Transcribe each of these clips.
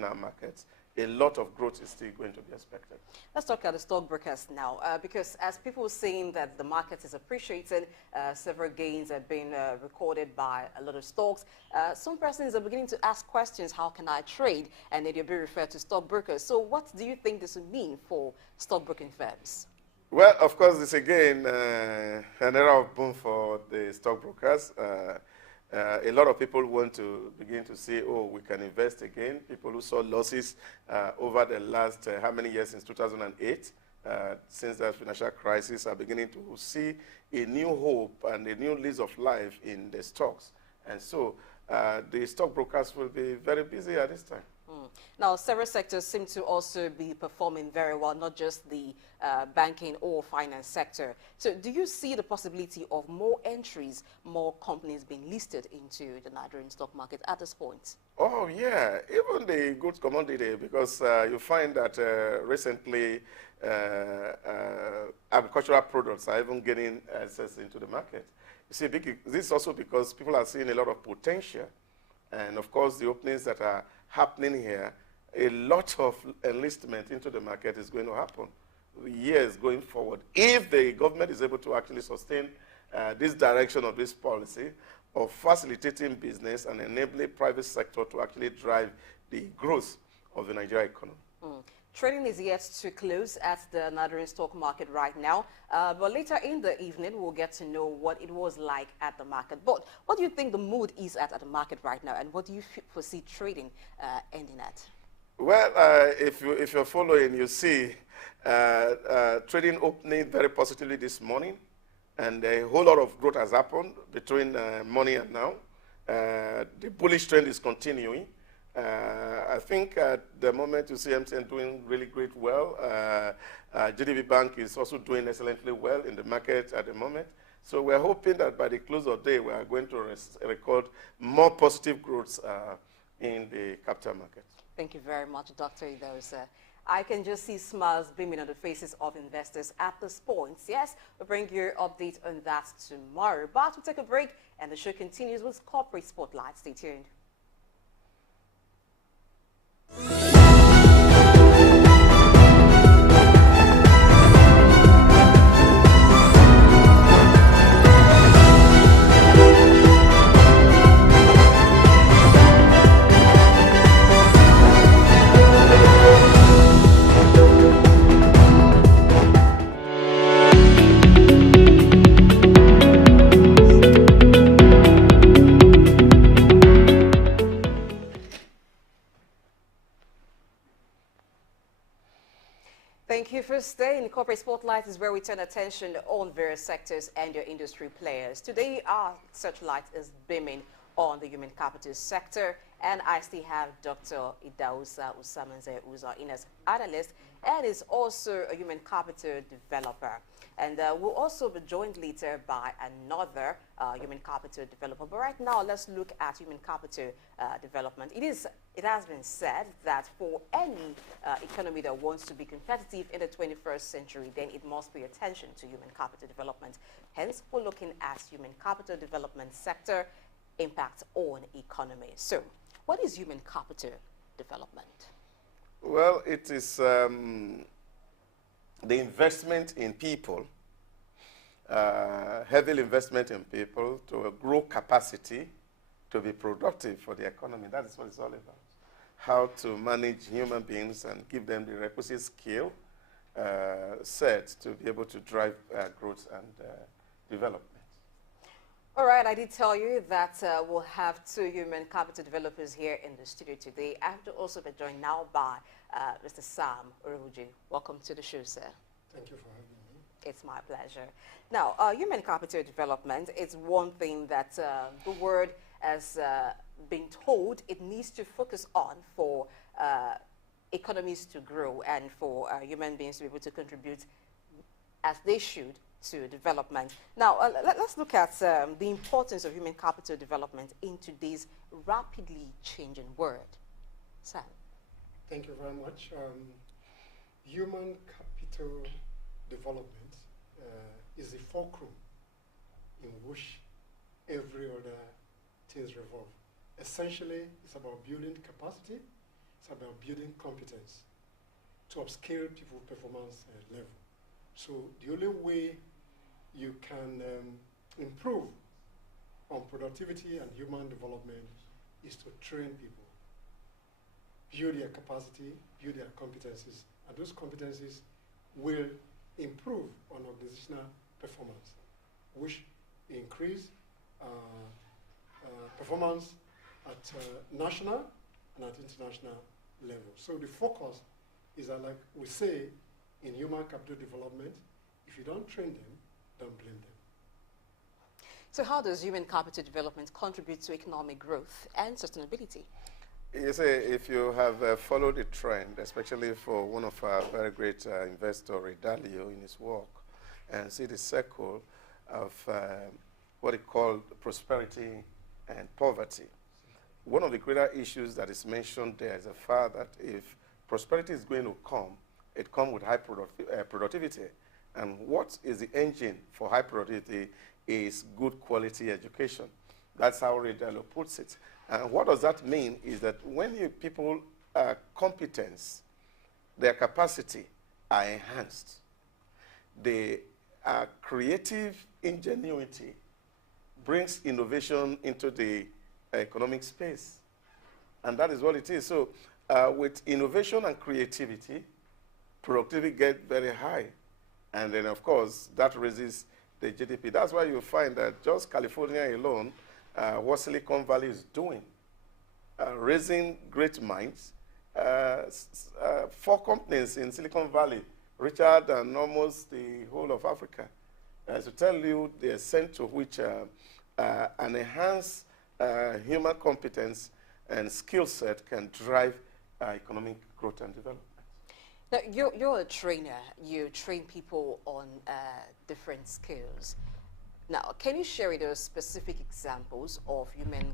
in our markets, a lot of growth is still going to be expected. Let's talk about the stockbrokers now, because as people are saying that the market is appreciating, several gains have been recorded by a lot of stocks. Some persons are beginning to ask questions, how can I trade? And then they'll be referred to stockbrokers. So what do you think this would mean for stockbroking firms? Well, of course, this again, an era of boom for the stockbrokers. A lot of people want to begin to say, oh, we can invest again. People who saw losses over the last, how many years, since 2008, since that financial crisis, are beginning to see a new hope and a new lease of life in the stocks. And so the stockbrokers will be very busy at this time. Now, several sectors seem to also be performing very well, not just the banking or finance sector. So do you see the possibility of more entries, more companies being listed into the Nigerian stock market at this point? Oh, yeah, even the goods commodity, because you find that recently agricultural products are even getting access into the market. You see, this is also because people are seeing a lot of potential. And, of course, the openings that are happening here, a lot of enlistment into the market is going to happen years going forward. If the government is able to actually sustain this direction of this policy of facilitating business and enabling private sector to actually drive the growth of the Nigerian economy. Trading is yet to close at the Nigerian stock market right now, but later in the evening we'll get to know what it was like at the market. But what do you think the mood is at the market right now, and what do you foresee trading ending at? Well, if you're following, you see trading opening very positively this morning, and a whole lot of growth has happened between morning and now. The bullish trend is continuing. I think at the moment you see MTN doing really great well. GDB Bank is also doing excellently well in the market at the moment. So we're hoping that by the close of the day, we are going to record more positive growth in the capital market. Thank you very much, Dr. Idahosa. I can just see smiles beaming on the faces of investors at this point. Yes, we'll bring you an update on that tomorrow. But we'll take a break, and the show continues with Corporate Spotlight. Stay tuned. Thank you for staying. Corporate Spotlight is where we turn attention on various sectors and your industry players. Today, our searchlight is beaming on the human capital sector, and I still have Dr. Idahosa Usamanze, who's our INES analyst, and is also a human capital developer. And we'll also be joined later by another human capital developer. But right now, let's look at human capital development. It has been said that for any economy that wants to be competitive in the 21st century, then it must pay attention to human capital development. Hence, we're looking at human capital development sector impact on economy. So, what is human capital development? Well, it is the investment in people, heavy investment in people to grow capacity to be productive for the economy. That is what it's all about. How to manage human beings and give them the requisite skill set to be able to drive growth and development. All right, I did tell you that we'll have two human capital developers here in the studio today. I have to also be joined now by Mr. Sam Oruji. Welcome to the show, sir. Thank you for having me. It's my pleasure. Now, human capital development is one thing that the world has been told it needs to focus on for economies to grow and for human beings to be able to contribute as they should to development. Now, let's look at the importance of human capital development in today's rapidly changing world. Sam. Thank you very much. Human capital development is the fulcrum in which every other things revolve. Essentially, it's about building capacity It's about building competence to upscale people's performance level. So the only way you can improve on productivity and human development is to train people, build their capacity, build their competencies, and those competencies will improve on organizational performance, which increase performance at national and at international level. So the focus is that, like we say in human capital development, if you don't train them, don't blame them. So how does human capital development contribute to economic growth and sustainability? You see, if you have followed the trend, especially for one of our very great investors, Dalio, in his work, and see the circle of what he called prosperity and poverty. One of the greater issues that is mentioned there is the fact that if prosperity is going to come, it comes with high productivity. And what is the engine for high productivity is good quality education. That's how Dalio puts it. And what does that mean is that when people competence, their capacity are enhanced, the creative ingenuity brings innovation into the economic space. And that is what it is. So with innovation and creativity, productivity gets very high. And then, of course, that raises the GDP. That's why you find that just California alone, what Silicon Valley is doing, raising great minds. 4 companies in Silicon Valley, richer than almost the whole of Africa. To tell you the extent to which an enhanced human competence and skill set can drive economic growth and development. Now, you're a trainer. You train people on different skills. Now, can you share with us specific examples of human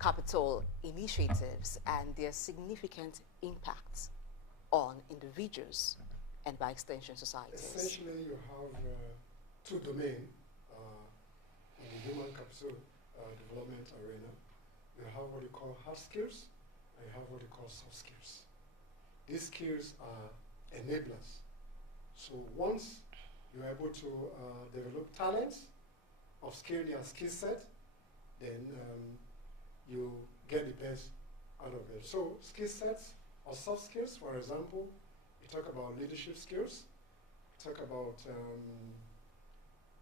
capital initiatives and their significant impacts on individuals and, by extension, societies? Essentially, you have 2 domains in the human capital development arena. You have what you call hard skills, and you have what you call soft skills. These skills are enablers. So once you're able to develop talents, upscale your skill set, then you get the best out of it. So skill sets or soft skills, for example, you talk about leadership skills, you talk about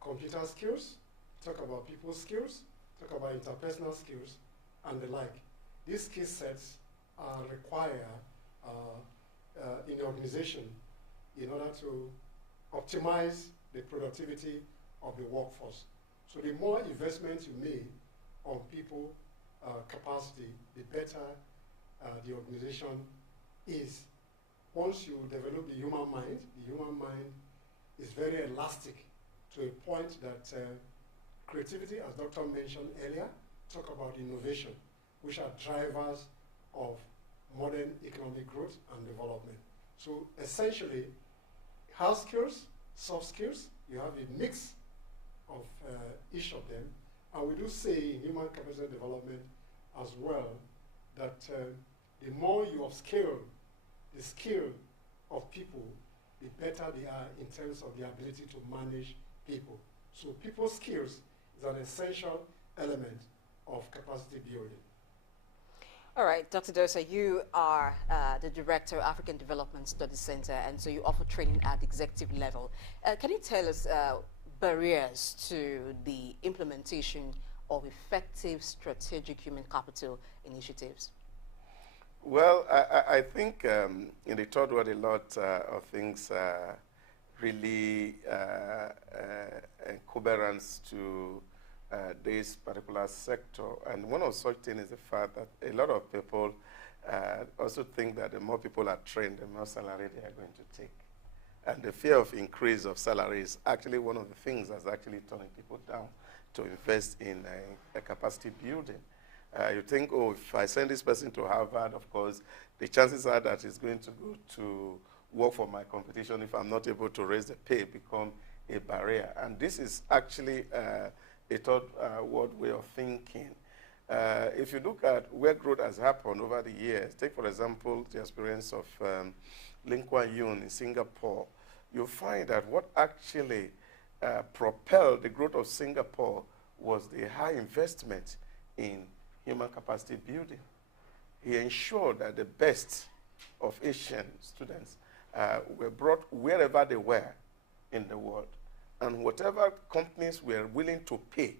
computer skills, you talk about people skills, you talk about interpersonal skills, and the like. These skill sets require in the organization in order to optimize the productivity of the workforce. So the more investment you make on people capacity, the better the organization is. Once you develop the human mind is very elastic to a point that creativity, as Dr. mentioned earlier, talk about innovation, which are drivers of modern economic growth and development. So essentially, hard skills, soft skills, you have a mix of each of them. And we do say in human capital development as well that the more you upscale the skill of people, the better they are in terms of the ability to manage people. So people skills is an essential element of capacity building. All right, Dr. Dosa, you are the Director of African Development Studies Center, and so you offer training at the executive level. Can you tell us barriers to the implementation of effective strategic human capital initiatives? Well, I think in the third world, a lot of things really incoherence to this particular sector. And one of such things is the fact that a lot of people also think that the more people are trained, the more salary they are going to take. And the fear of increase of salary is actually one of the things that's actually turning people down to invest in a capacity building. You think, oh, if I send this person to Harvard, of course, the chances are that he's going to go to work for my competition if I'm not able to raise the pay become a barrier. And this is actually a third world way of thinking. if you look at where growth has happened over the years, take, for example, the experience of Lee Kuan Yew in Singapore, you'll find that what actually propelled the growth of Singapore was the high investment in human capacity building. He ensured that the best of Asian students were brought wherever they were in the world. And whatever companies were willing to pay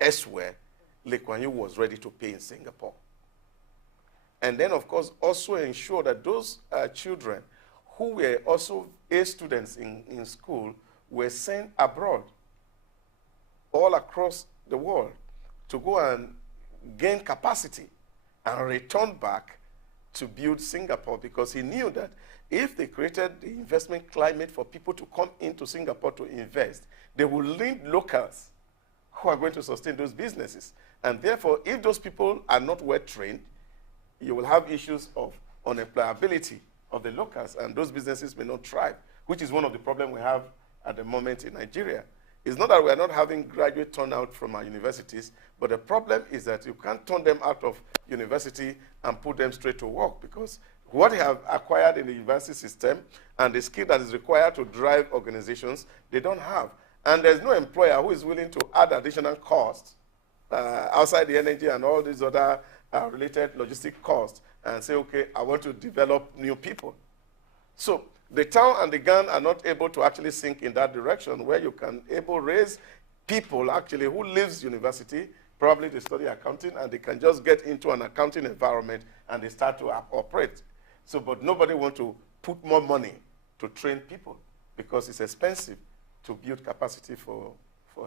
elsewhere, Lee Kuan Yew was ready to pay in Singapore. And then, of course, also ensure that those children who were also A students in school were sent abroad all across the world to go and gain capacity and return back to build Singapore, because he knew that if they created the investment climate for people to come into Singapore to invest, they will need locals who are going to sustain those businesses. And therefore, if those people are not well trained, you will have issues of unemployability of the locals, and those businesses may not thrive, which is one of the problems we have at the moment in Nigeria. It's not that we are not having graduate turnout from our universities, but the problem is that you can't turn them out of university and put them straight to work, because what they have acquired in the university system and the skill that is required to drive organizations, they don't have. And there's no employer who is willing to add additional costs outside the energy and all these other related logistic costs and say, okay, I want to develop new people. So the town and the GAN are not able to actually think in that direction, where you can raise people actually who leaves university, probably they study accounting, and they can just get into an accounting environment and they start to operate. So, but nobody wants to put more money to train people because it's expensive to build capacity for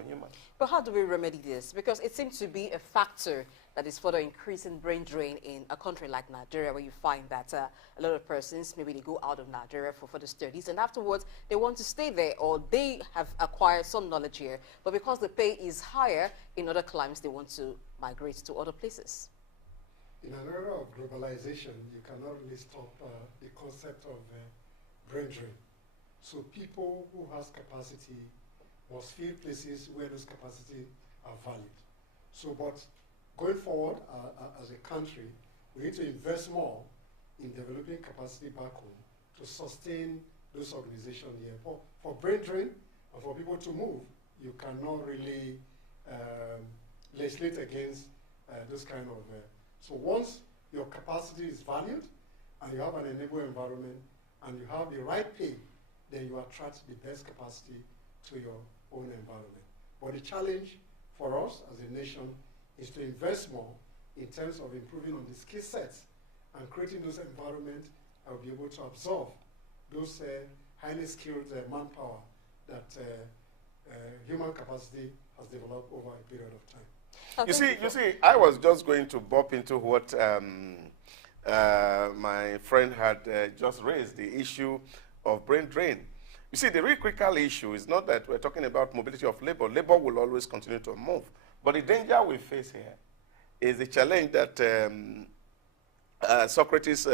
humans. But how do we remedy this? Because it seems to be a factor that is further increasing brain drain in a country like Nigeria, where you find that a lot of persons, maybe they go out of Nigeria for further studies, and afterwards they want to stay there, or they have acquired some knowledge here, but because the pay is higher in other climes, they want to migrate to other places. In an era of globalization, you cannot really stop the concept of brain drain. So people who has capacity must fill places where those capacity are valued. So, but going forward as a country, we need to invest more in developing capacity back home to sustain those organizations here. For brain drain and for people to move, you cannot really legislate against those kind of. So once your capacity is valued and you have an enable environment and you have the right pay, then you attract the best capacity to your own environment. But the challenge for us as a nation is to invest more in terms of improving on the skill sets and creating those environments that will be able to absorb those highly skilled manpower that human capacity has developed over a period of time. You see, I was just going to bump into what my friend had just raised, the issue of brain drain. You see, the real critical issue is not that we're talking about mobility of labor. Labor will always continue to move. But the danger we face here is the challenge that Socrates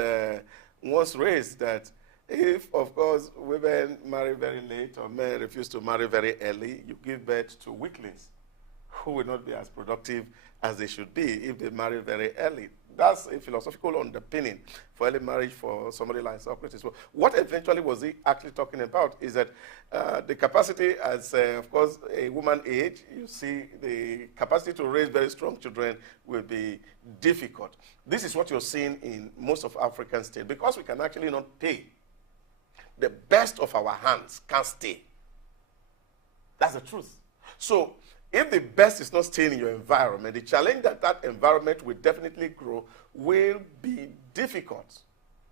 once raised, that if, of course, women marry very late or men refuse to marry very early, you give birth to weaklings who will not be as productive as they should be if they marry very early. That's a philosophical underpinning for early marriage for somebody like Socrates. Well, what eventually was he actually talking about is that the capacity as, of course, a woman age, you see the capacity to raise very strong children will be difficult. This is what you're seeing in most of African states. Because we can actually not pay, the best of our hands can't stay. That's the truth. So if the best is not staying in your environment, the challenge that that environment will definitely grow will be difficult,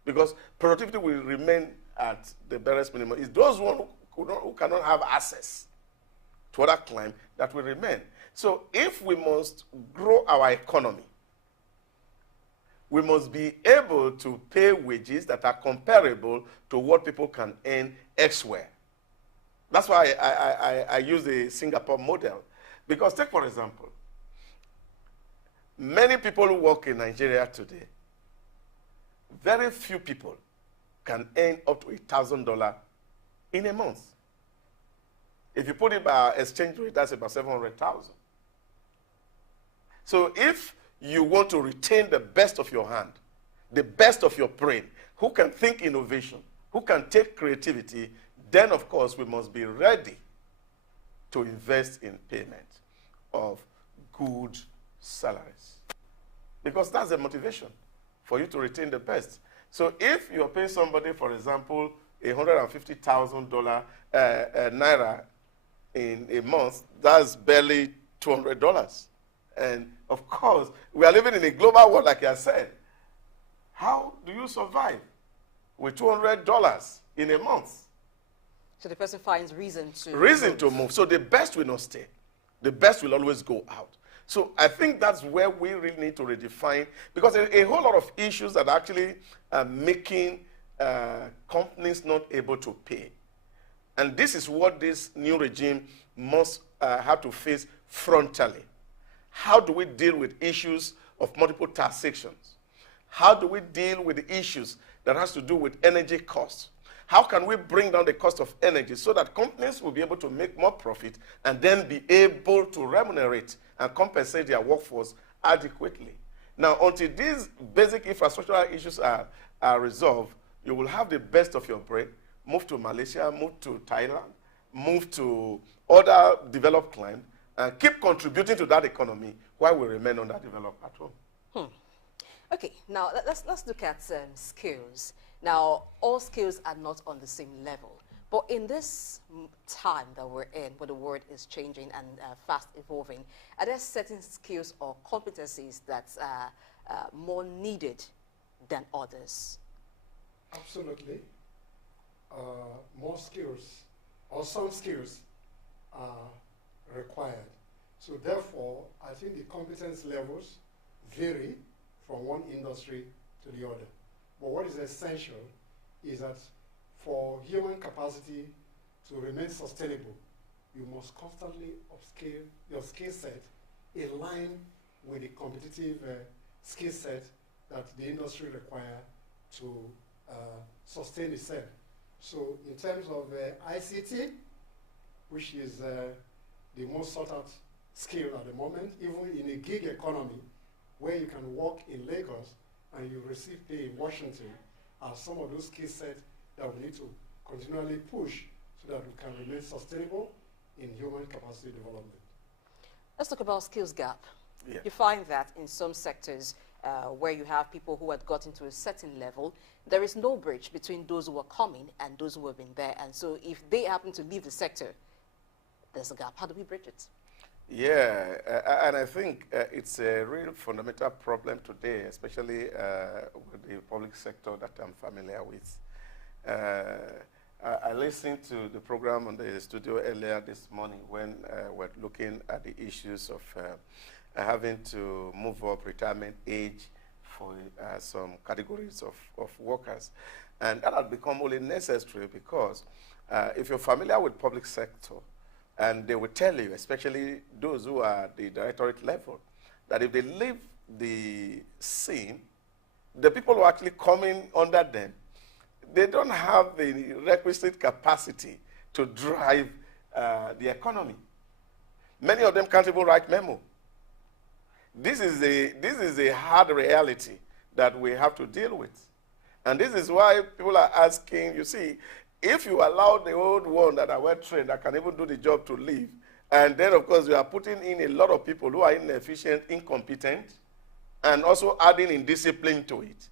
because productivity will remain at the barest minimum. It's those who cannot have access to other climes that will remain. So if we must grow our economy, we must be able to pay wages that are comparable to what people can earn elsewhere. That's why I use the Singapore model. Because take, for example, many people who work in Nigeria today, very few people can earn up to $1,000 in a month. If you put it by exchange rate, that's about 700,000. So if you want to retain the best of your hand, the best of your brain, who can think innovation, who can take creativity, then of course we must be ready to invest in payment of good salaries. Because that's the motivation for you to retain the best. So if you're paying somebody, for example, $150,000 naira in a month, that's barely $200. And of course, we are living in a global world, like I said. How do you survive with $200 in a month? So the person finds reason to move. So the best will not stay. The best will always go out. So I think that's where we really need to redefine, because a whole lot of issues that are actually making companies not able to pay. And this is what this new regime must have to face frontally. How do we deal with issues of multiple taxations? How do we deal with the issues that has to do with energy costs? How can we bring down the cost of energy so that companies will be able to make more profit and then be able to remunerate and compensate their workforce adequately? Now, until these basic infrastructural issues are resolved, you will have the best of your brain, move to Malaysia, move to Thailand, move to other developed climes, and keep contributing to that economy while we remain underdeveloped at home. Okay, now let's look at skills. Now, all skills are not on the same level. But in this time that we're in, where the world is changing and fast evolving, are there certain skills or competencies that are more needed than others? Absolutely. More skills, or some skills, are required. So therefore, I think the competence levels vary from one industry to the other. But what is essential is that for human capacity to remain sustainable, you must constantly upscale your skill set in line with the competitive skill set that the industry require to sustain itself. So in terms of ICT, which is the most sought out skill at the moment, even in a gig economy, where you can work in Lagos and you receive pay in Washington, are some of those skill sets that we need to continually push so that we can remain sustainable in human capacity development. Let's talk about skills gap. Yeah. You find that in some sectors where you have people who had gotten to a certain level, there is no bridge between those who are coming and those who have been there. And so if they happen to leave the sector, there's a gap. How do we bridge it? Yeah, and I think it's a real fundamental problem today, especially with the public sector that I'm familiar with. I listened to the program on the studio earlier this morning when we're looking at the issues of having to move up retirement age for some categories of workers. And that has become only necessary because if you're familiar with public sector, and they will tell you, especially those who are at the directorate level, that if they leave the scene, the people who are actually coming under them, they don't have the requisite capacity to drive the economy. Many of them can't even write memo. This is a hard reality that we have to deal with. And this is why people are asking, you see, if you allow the old one that are well trained, that can even do the job to leave, and then of course you are putting in a lot of people who are inefficient, incompetent, and also adding indiscipline to it,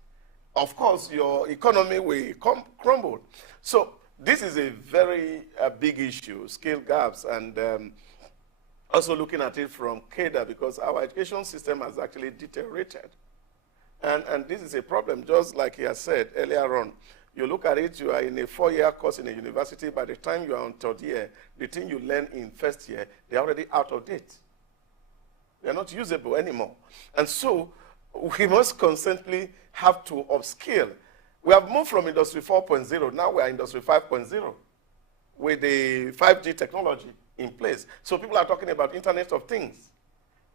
of course your economy will crumble. So this is a very big issue, skill gaps, and also looking at it from cadre, because our education system has actually deteriorated. And this is a problem, just like he has said earlier on. You look at it, you are in a 4-year course in a university. By the time you are on 3rd year, the thing you learn in 1st year, they're already out of date. They're not usable anymore. And so we must constantly have to upskill. We have moved from Industry 4.0, now we are Industry 5.0 with the 5G technology in place. So people are talking about Internet of Things,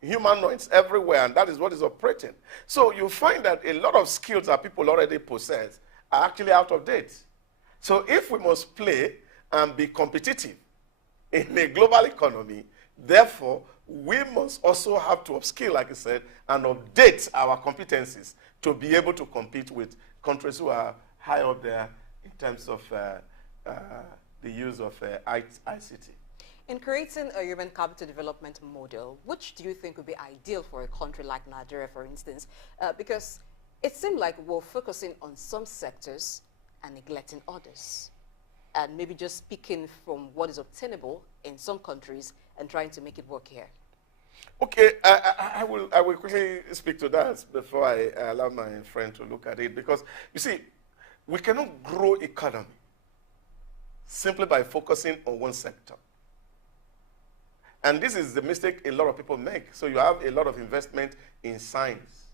humanoids everywhere, and that is what is operating. So you find that a lot of skills that people already possess are actually out of date. So if we must play and be competitive in a global economy, therefore, we must also have to upskill, like I said, and update our competencies to be able to compete with countries who are high up there in terms of the use of ICT. In creating a human capital development model, which do you think would be ideal for a country like Nigeria, for instance? Because it seemed like we're focusing on some sectors and neglecting others. And maybe just speaking from what is obtainable in some countries and trying to make it work here. Okay, I will quickly speak to that before I allow my friend to look at it. Because, you see, we cannot grow economy simply by focusing on one sector. And this is the mistake a lot of people make. So you have a lot of investment in science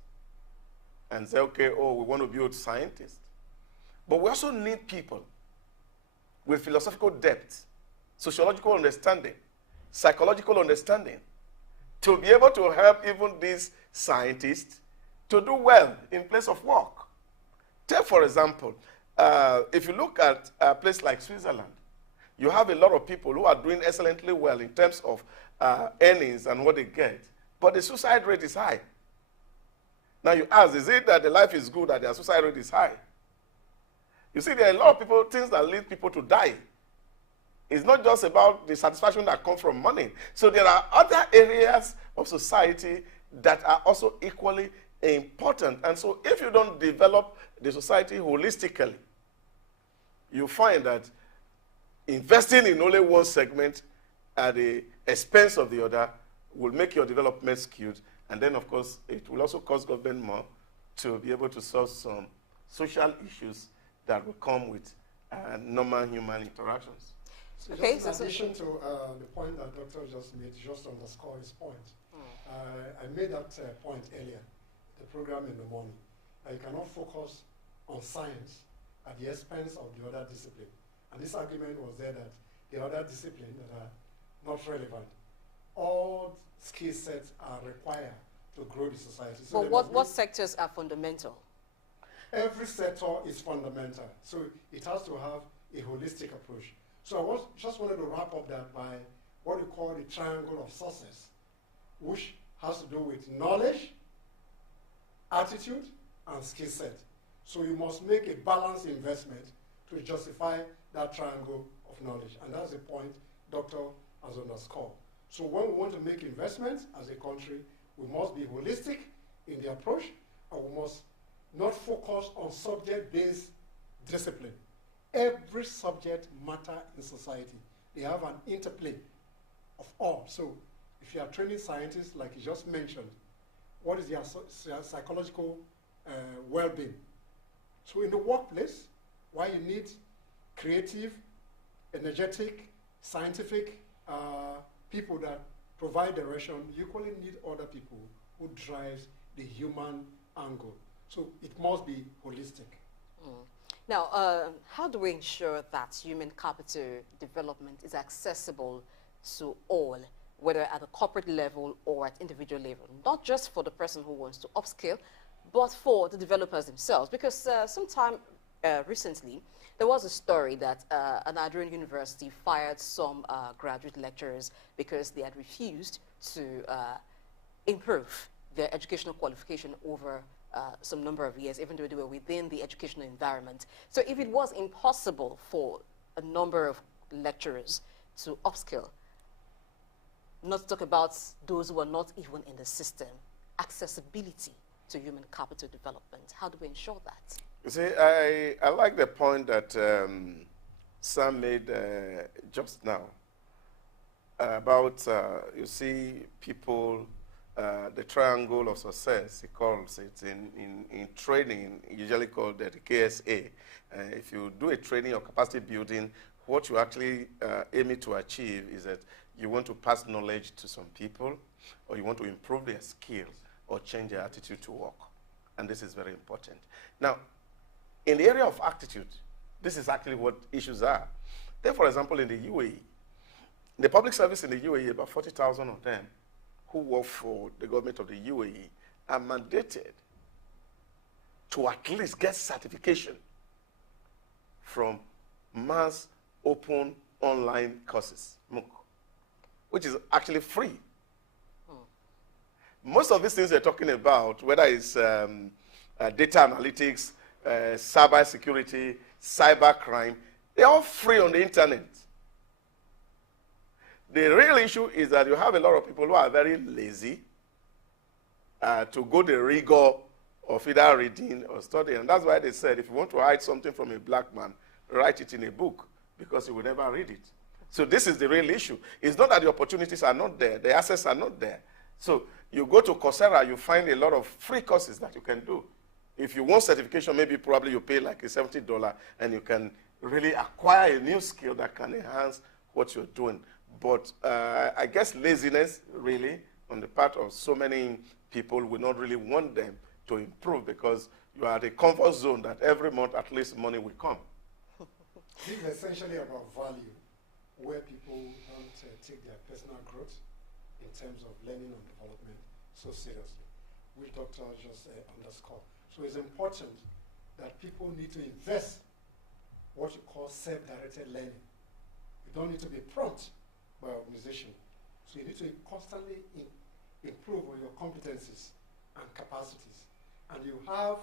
and say, okay, oh, we want to build scientists. But we also need people with philosophical depth, sociological understanding, psychological understanding, to be able to help even these scientists to do well in place of work. Take, for example, if you look at a place like Switzerland, you have a lot of people who are doing excellently well in terms of earnings and what they get, but the suicide rate is high. Now you ask, is it that the life is good that their suicide rate is high? You see, there are a lot of people, things that lead people to die. It's not just about the satisfaction that comes from money. So there are other areas of society that are also equally important. And so if you don't develop the society holistically, you find that investing in only one segment at the expense of the other will make your development skewed. And then, of course, it will also cost government more to be able to solve some social issues that will come with normal human interactions. So Okay, just in addition to the point that Doctor just made, just to underscore his point, I made that point earlier, the program in the morning. You cannot focus on science at the expense of the other discipline. And this argument was there that the other disciplines that are not relevant, all skill sets are required to grow the society. So but what sectors are fundamental? Every sector is fundamental. So it has to have a holistic approach. So I just wanted to wrap up that by what we call the triangle of success, which has to do with knowledge, attitude, and skill set. So you must make a balanced investment to justify that triangle of knowledge. And that's the point Doctor has underscored. So when we want to make investments as a country, we must be holistic in the approach, and we must not focus on subject-based discipline. Every subject matter in society. They have an interplay of all. So if you are training scientists, like you just mentioned, what is their psychological well-being? So in the workplace, why you need creative, energetic, scientific people that provide direction, you equally need other people who drives the human angle. So it must be holistic. Now, how do we ensure that human capital development is accessible to all, whether at a corporate level or at individual level? Not just for the person who wants to upskill, but for the developers themselves. Because sometime recently, there was a story that a Nigerian university fired some graduate lecturers because they had refused to improve their educational qualification over some number of years, even though they were within the educational environment. So if it was impossible for a number of lecturers to upskill, not to talk about those who are not even in the system, accessibility to human capital development, how do we ensure that? You see, I like the point that Sam made just now about, you see, people, the triangle of success, he calls it in training, usually called the KSA. If you do a training or capacity building, what you actually aiming to achieve is that you want to pass knowledge to some people, or you want to improve their skills or change their attitude to work. And this is very important. Now, in the area of attitude, this is actually what issues are. Take, for example, in the UAE, the public service in the UAE, about 40,000 of them who work for the government of the UAE are mandated to at least get certification from mass open online courses, MOOC, which is actually free. most of these things we're talking about, whether it's data analytics, cyber security, cyber crime, they're all free on the internet. The real issue is that you have a lot of people who are very lazy to go the rigor of either reading or studying. And that's why they said if you want to hide something from a black man, write it in a book, because he will never read it. So this is the real issue. It's not that the opportunities are not there, the access are not there. So you go to Coursera, you find a lot of free courses that you can do. If you want certification, maybe probably you pay like a $70 and you can really acquire a new skill that can enhance what you're doing. But I guess laziness, really, on the part of so many people, will not really want them to improve, because you are at a comfort zone that every month at least money will come. This is essentially about value, where people don't take their personal growth in terms of learning and development so seriously, which Dr. just underscored. So it's important that people need to invest what you call self-directed learning. You don't need to be prompt by organization. So you need to constantly improve on your competencies and capacities. And you have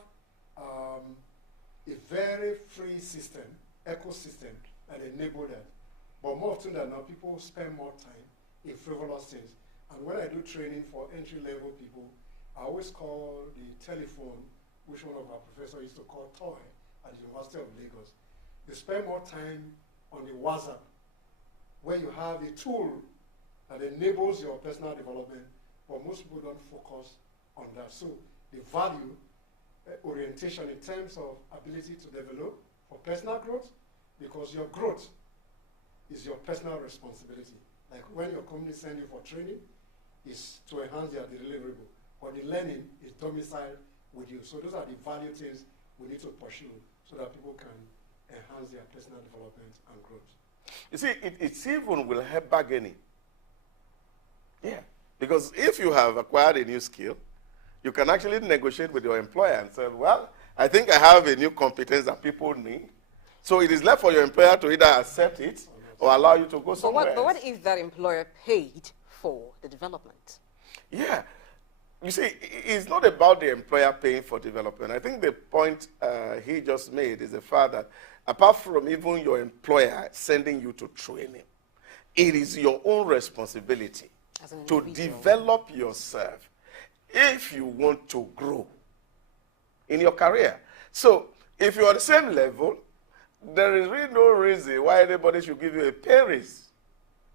a very free system, ecosystem, that enable that. But more often than not, people spend more time in frivolous things. And when I do training for entry-level people, I always call the telephone, which one of our professors used to call toy at the University of Lagos. You spend more time on the WhatsApp, where you have a tool that enables your personal development, but most people don't focus on that. So the value orientation in terms of ability to develop for personal growth, because your growth is your personal responsibility. Like when your company sends you for training, is to enhance their deliverable, but the learning is domiciled with you. So those are the value things we need to pursue so that people can enhance their personal development and growth. You see, it even will help bargaining. Yeah. Because if you have acquired a new skill, you can actually negotiate with your employer and say, well, I think I have a new competence that people need. So it is left for your employer to either accept it or allow you to go somewhere But what if that employer paid for the development? Yeah. You see, it's not about the employer paying for development. I think the point he just made is the fact that apart from even your employer sending you to training, it is your own responsibility to develop yourself if you want to grow in your career. So if you're at the same level, there is really no reason why anybody should give you a pay raise,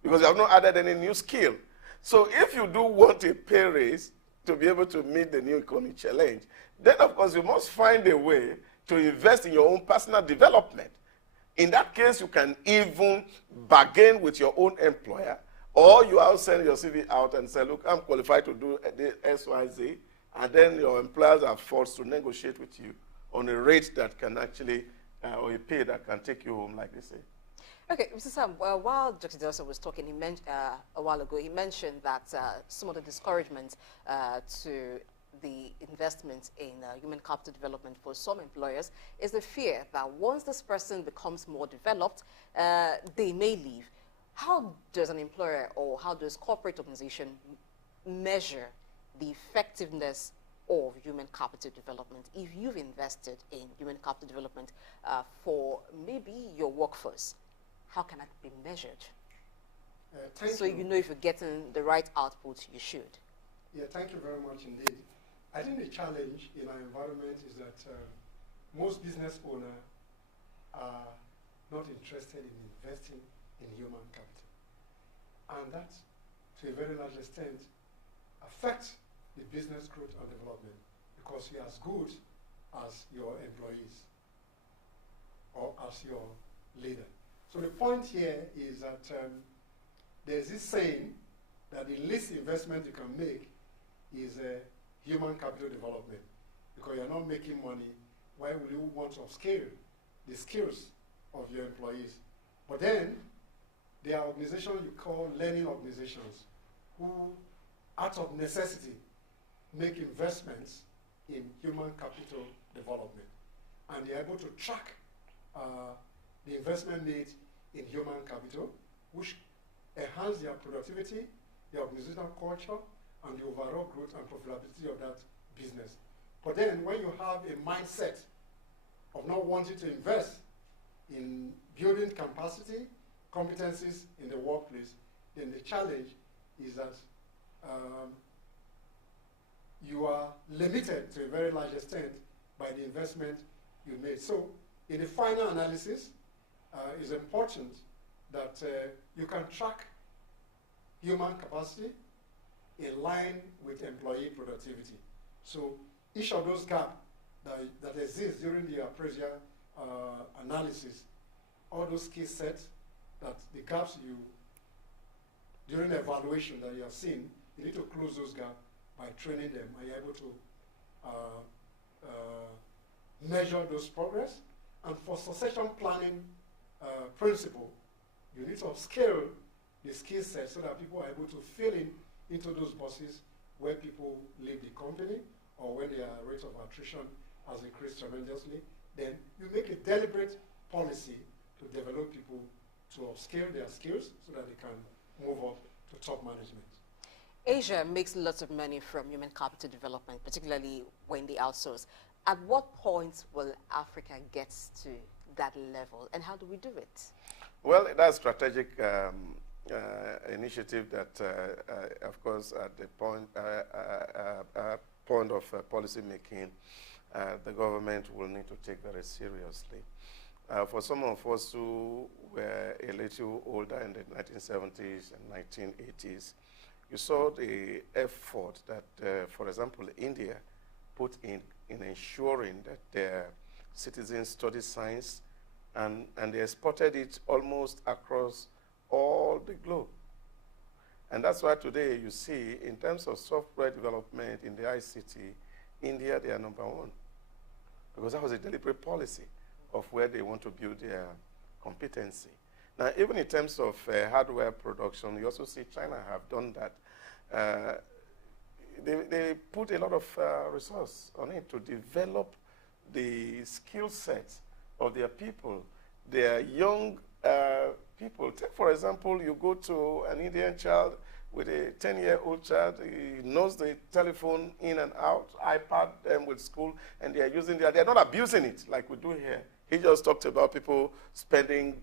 because you have not added any new skill. So if you do want a pay raise to be able to meet the new economic challenge, then of course you must find a way to invest in your own personal development. In that case, you can even bargain with your own employer, or you will send your CV out and say, look, I'm qualified to do the XYZ, and then your employers are forced to negotiate with you on a rate that can actually, or a pay that can take you home, like they say. Okay, Mr. Sam, while Dr. Delson was talking, a while ago, he mentioned that some of the discouragement to the investment in human capital development for some employers is the fear that once this person becomes more developed, they may leave. How does an employer or how does corporate organization measure the effectiveness of human capital development if you've invested in human capital development for maybe your workforce? How can that be measured? So you know if you're getting the right output you should. Yeah, thank you very much indeed. I think the challenge in our environment is that most business owners are not interested in investing in human capital. And that, to a very large extent, affects the business growth and development, because you're as good as your employees or as your leader. So the point here is that there's this saying that the least investment you can make is human capital development, because you're not making money. Why would you want to upscale the skills of your employees? But then there are organizations you call learning organizations who, out of necessity, make investments in human capital development. And they're able to track the investment made in human capital, which enhance their productivity, their organizational culture, and the overall growth and profitability of that business. But then when you have a mindset of not wanting to invest in building capacity, competencies in the workplace, then the challenge is that you are limited to a very large extent by the investment you made. So in the final analysis, it's important that you can track human capacity in line with employee productivity. So each of those gaps that exist during the appraisal analysis, all those key sets, that the gaps during the evaluation that you have seen, you need to close those gaps by training them. Are you able to measure those progress? And for succession planning principle, you need to upscale the skill set so that people are able to fill into those boxes where people leave the company or when their rate of attrition has increased tremendously. Then you make a deliberate policy to develop people to upscale their skills so that they can move up to top management. Asia makes lots of money from human capital development, particularly when they outsource. At what point will Africa get to that level, and how do we do it? Well, that's strategic initiative that, of course, at the point of policy making, the government will need to take very seriously. For some of us who were a little older in the 1970s and 1980s, you saw the effort that, for example, India put in ensuring that their citizens study science, and they exported it almost across all the globe. And that's why today you see, in terms of software development in the ICT, India, they are #1. Because that was a deliberate policy of where they want to build their competency. Now, even in terms of hardware production, you also see China have done that. They put a lot of resource on it to develop the skill set of their people, their young people. Take, for example, you go to an Indian child with a 10-year-old child, he knows the telephone in and out, iPad with school, and they are using it. They're not abusing it like we do here. He just talked about people spending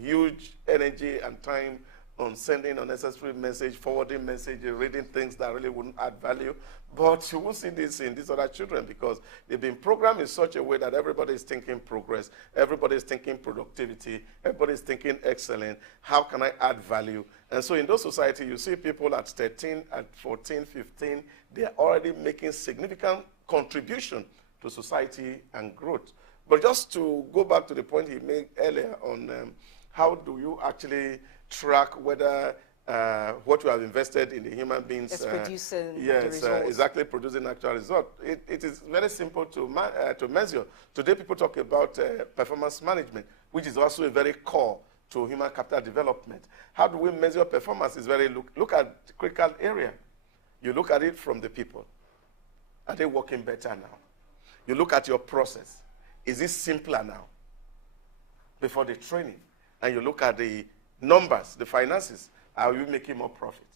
huge energy and time on sending unnecessary message, forwarding messages, reading things that really wouldn't add value. But you won't see this in these other children because they've been programmed in such a way that everybody is thinking progress, everybody is thinking productivity, everybody is thinking excellent. How can I add value? And so in those societies, you see people at 13, at 14, 15, they are already making significant contribution to society and growth. But just to go back to the point he made earlier on how do you actually track whether what you have invested in the human beings is producing yes, the results. Is actually producing actual result. It is very simple to measure. Today people talk about performance management, which is also a very core to human capital development. How do we measure performance? Is very look at the critical area. You look at it from the people. Are they working better now? You look at your process. Is it simpler now? Before the training. And you look at the numbers, the finances. Are you making more profit?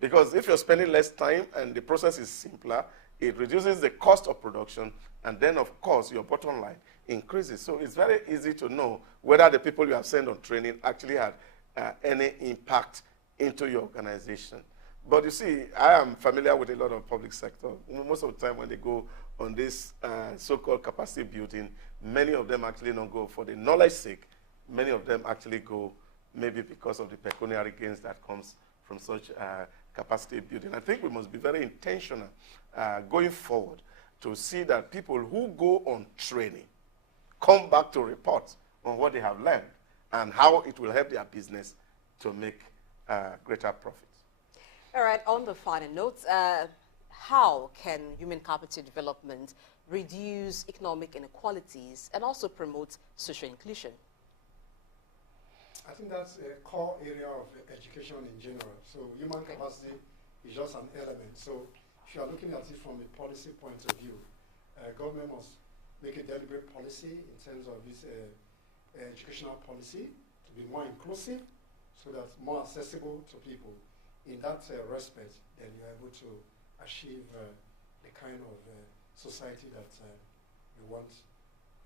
Because if you're spending less time and the process is simpler, it reduces the cost of production, and then, of course, your bottom line increases. So it's very easy to know whether the people you have sent on training actually had any impact into your organization. But you see, I am familiar with a lot of public sector. Most of the time when they go on this so-called capacity building, many of them actually don't go for the knowledge sake. Many of them actually go maybe because of the pecuniary gains that comes from such capacity building. I think we must be very intentional going forward to see that people who go on training come back to report on what they have learned and how it will help their business to make greater profits. All right, on the final notes, how can human capital development reduce economic inequalities and also promote social inclusion? I think that's a core area of education in general. So human capacity is just an element. So if you are looking at it from a policy point of view, government must make a deliberate policy in terms of its educational policy to be more inclusive so that more accessible to people. in that respect, then you're able to achieve the kind of society that you want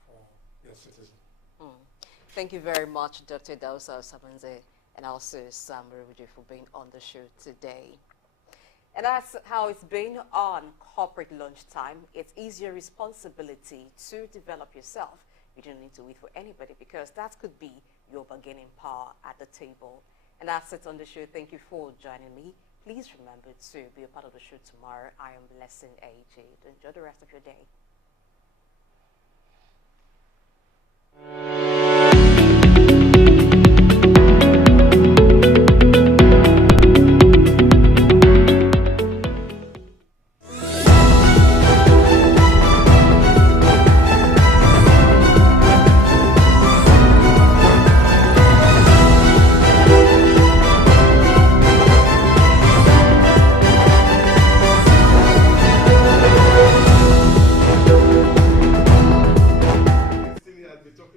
for your citizen. Thank you very much, Dr. Dausa Samanze, and also Sam Rubuji for being on the show today. And that's how it's been on Corporate Lunchtime. It's your responsibility to develop yourself. You don't need to wait for anybody, because that could be your bargaining power at the table. And that's it on the show. Thank you for joining me. Please remember to be a part of the show tomorrow. I am Blessing AJ. Enjoy the rest of your day.